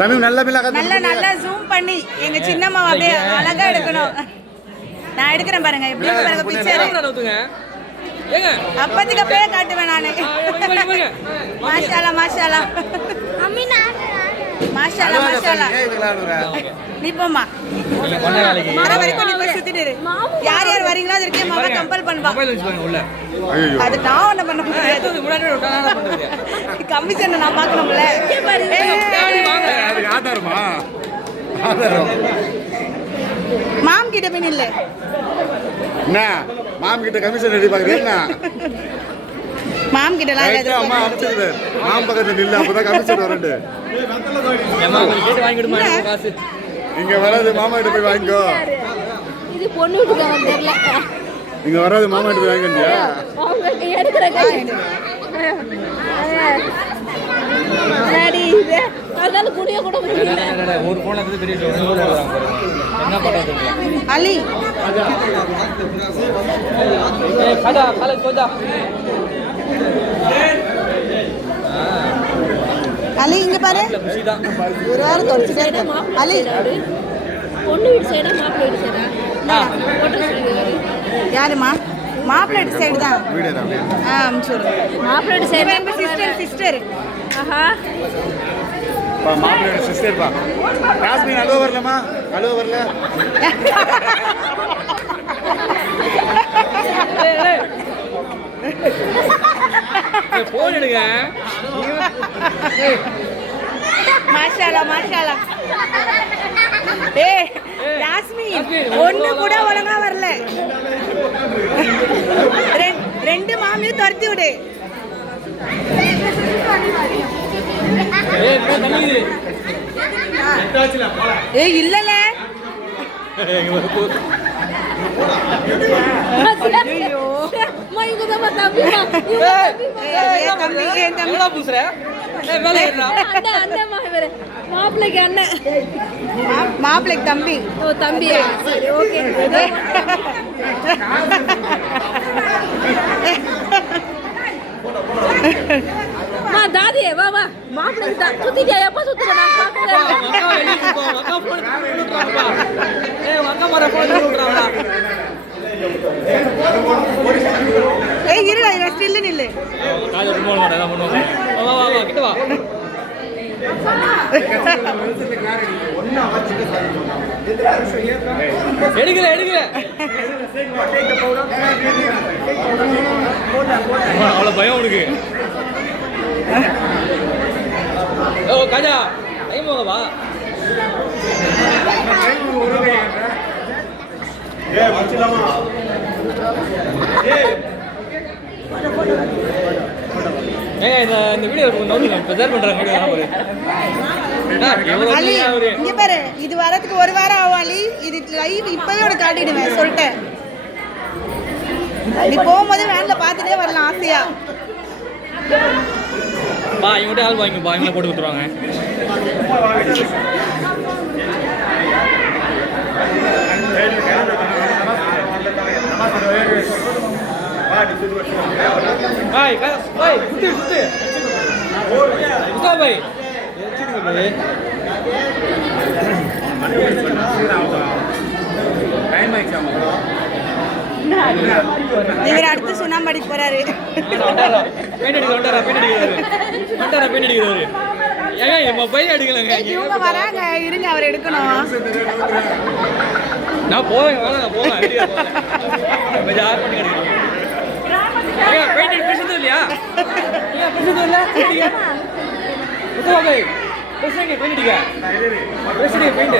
நல்லா ஜூம் பண்ணி எங்க சின்னம்மா அப்படியே அழகா எடுக்கணும். நான் எடுக்கிறேன் பாருங்க எப்படி பாருங்க பிக்சர். அப்பத்துக்கு அப்படியே காட்டுவேன் நானு. மாஷாஅல்லா மாஷாஅல்லா அம்மினா மாஷாஅல்லா மாஷாஅல்லா. நீ போம்மா வர வரைக்கும் நீ போய் சுத்திட்டு இரு. யார் யார் வரீங்களோ அதற்கு மாமா கம்பல் பண்ணுவா. அது நான் என்ன பண்ண முடியாது. கமிஷன் நான் பார்க்கணும்ல. மாம் கிட்ட போய் நில்லு. என்ன மாம் கிட்ட கமிஷன் ரெடி பாக்குறீங்க? மாம் கிட்ட எல்லாம் இல்ல. அம்மா அம்ச்சிடு. மாம் பக்கத்துல நில்லு அப்பதான் கமிஷன் வரண்டு. அம்மா கேட்டு வாங்கிடுமா காசு. இங்க வராது மாமா கிட்ட போய் வாங்கிக்கோ. இது பொண்ணு வீட்டுக்கு தெரியல. இங்க வராது மாமா கிட்ட போய் வாங்கிட்டியா? அவங்க எடுக்கற கை. ரெடி இது. அதனால குடிய கூட முடியல. ஒரு போன்ல இருந்து பெரிய டோர் வராங்க பாருங்க. என்ன பண்றது? அலி. ஏய் கதா காலேஜ் போடா. அலி இங்க பாரு. ஒரு வாரம் தொடச்சிட்டே இருக்கு. அலி பொண்ணு வீட்டு சைடா மாப்பிள்ளை வீட்டு சைடா? போட்டோ சொல்லுங்க. யாருமா? மாப்பிள்ளை வீட்டு சைடு தான். அம்சூர். மாப்பிள்ளை வீட்டு சைடு சிஸ்டர். ஆஹா. மாப்பிள்ளை சிஸ்டர் பா. யாஸ்மின் அலோ வரலமா? அலோ வரல. போன் எடுங்க. மாஷாஅல்லா மாஷாஅல்லா. ஏய் யாஸ்மின் ஒண்ணு கூட ஒழுங்கா வரல. ரெண்டு மாமியும் துரத்தி விடு. ஏய் இல்லல. ஐயோ மைங்க தான் தம்பி. தம்பி ஏன் தம்பி பூசுற? ஏய் மேல ஏறா. அண்ணன் மாவரே. மாப்பிள்ளைக்கு அண்ணன். மாப்பிள்ளைக்கு தம்பி. ஓ தம்பியா? சரி ஓகே. மா தாதி வா வா மாப்பிள்ளை சுத்திட்டியா? எப்ப சுத்துற? நான் பாக்கறேன். அக்கா வெளிய போ. அக்கா போன் கொடுக்குறாங்க. ஏய் அக்கா மர போன் கொடுக்குறாங்க. ஏய் இருடா இவ ஸ்டில் நில்லு. காலைல போன் பண்ணா தான் பண்ணுவாங்க. வா வா வா கிட்ட வா. எடுக்கல எடுக்கல. அவ்வளோ பயம் உனக்கு. ஓ காஜா டைம் வா. இந்த வீடியோ ப்ரெசென்ட் பண்றாங்க. இங்க பாரு இது வரதுக்கு ஒரு வாரம் ஆகும் அலி. இது லைவ் இப்பவே உனக்கு காட்டிடுவேன் சொல்லிட்டேன். நீ போகும்போது வேன்ல பார்த்துட்டே வரலாம் ஆசையா. பா இவங்கள்ட்ட ஆள் வாங்கி பா இவங்க போட்டு கொடுத்துருவாங்க. பாய் பாய் சுத்து சுத்து சுத்தா பாய் இவர் அடுத்து சுண்ணாம்படி போறாரு. இவங்க வராங்க இருங்க அவர் எடுக்கணும். நான் போவேன் நான் போவேன். இல்லையா பெயிண்ட்